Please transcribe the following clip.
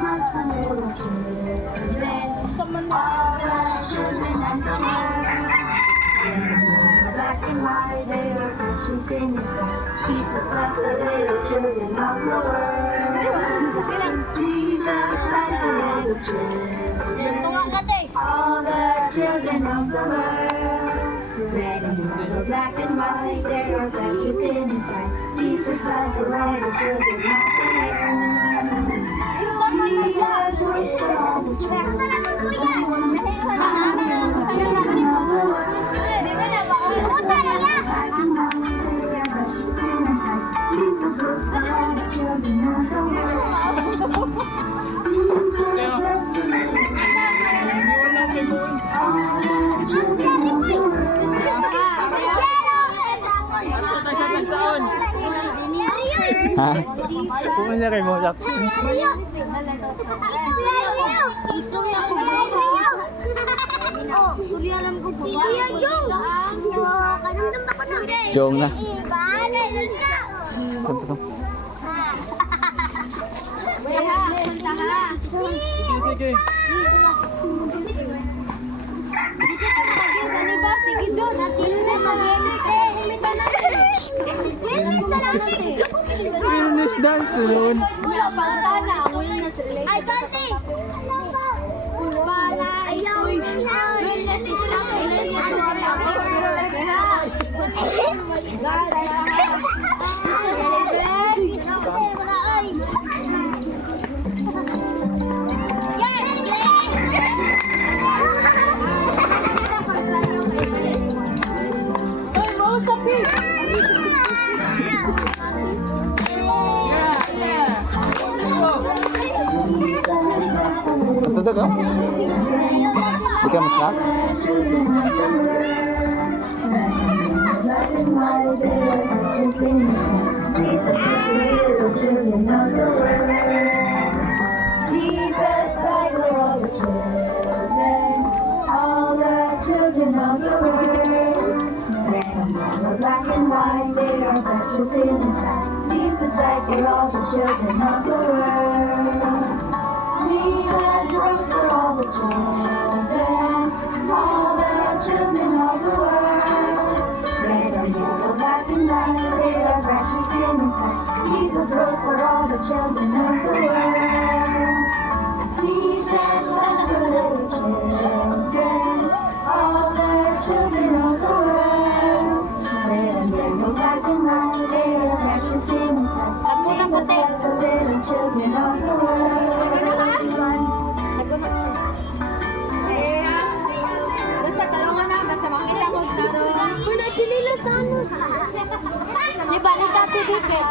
Christmas for little children. All the children of the world. Black and white, they are precious in His sight. Jesus loves the little children of the world. Jesus loves the little children. All the children of the world. Red and yellow, black and white, they are precious in His sight. Jesus loves the little children of the world. Jesus was for all the children. Jesus was for all the children of the world. Jesus was the little children of the world. Ha? Pumunta kay mo, Jack. Jong na. Punta ko. Sige. Finish dance soon. Ito daw? Di ka mas na? Jesus died for all the children, all the children of the world. Red and yellow, black and white, they are precious in His sight. Jesus died for all the children of the world. Jesus rose for all the children, all the children of the world. Red and yellow, black and white, they are precious in His sight. Jesus rose for all the children of the world. Jesus loves the little children, all the children of the world. Red and yellow, black and white, they are precious in His sight. Jesus loves the little children of the world. Basta talungan na, basta makita ko tarong. Puna, chinilas tanong. Di balik ka, pibigit.